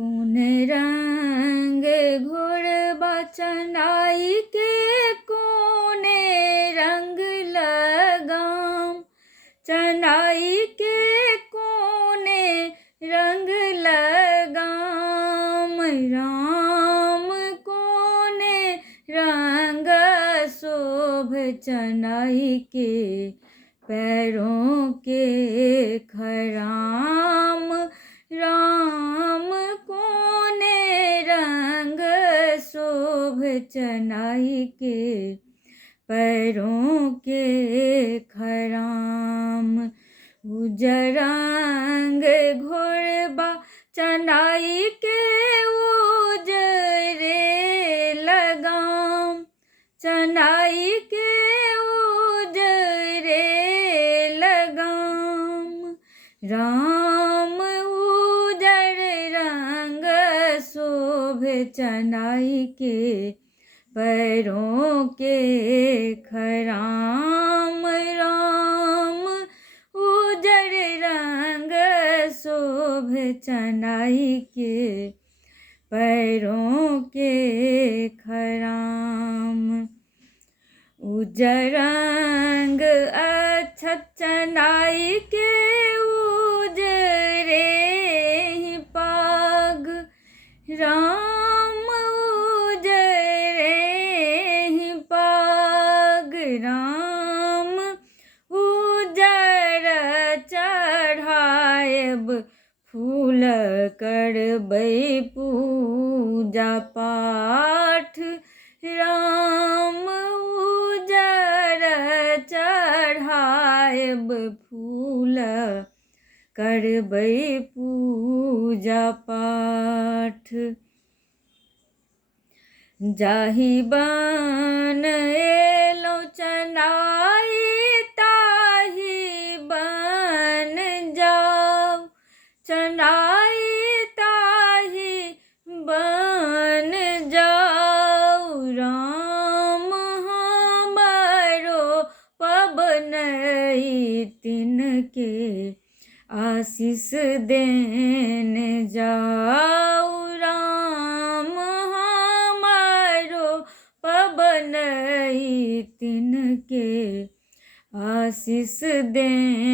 कौन रंग घोड़बा चनाई के कोने रंग लगाम, चनाई के कोने रंग लगाम। राम कोने रंग शोभ चनाई के पैरों के खराम। राम कोने रंग शोभ चनाई के पैरों के खराम। उजर रंग घोड़बा चनाई के उजरे लगाम, चनाई के उजरे लगाम। राम उजर रंग शोभ चनाई के पैरों के खराम। राम उजर रंग शोभ चनाई के पैरों के खराम। उजर रंग अक्षत चनाई के उजरे ही पाग। राम उजरे ही पाग। राम उजर चढ़ाएब फूल करबै पूजा पाठ। राम उजर चढ़ाएब फूल करबै पूजा पाठ। जाहि बन एलहुँ चनाई ताहि बन जाऊ, चनाई ताहि बन जाऊ। राम हमरो पबनई तिनके आशीष देन जाऊ। राम हमारो पबनई तिनके आशीष देन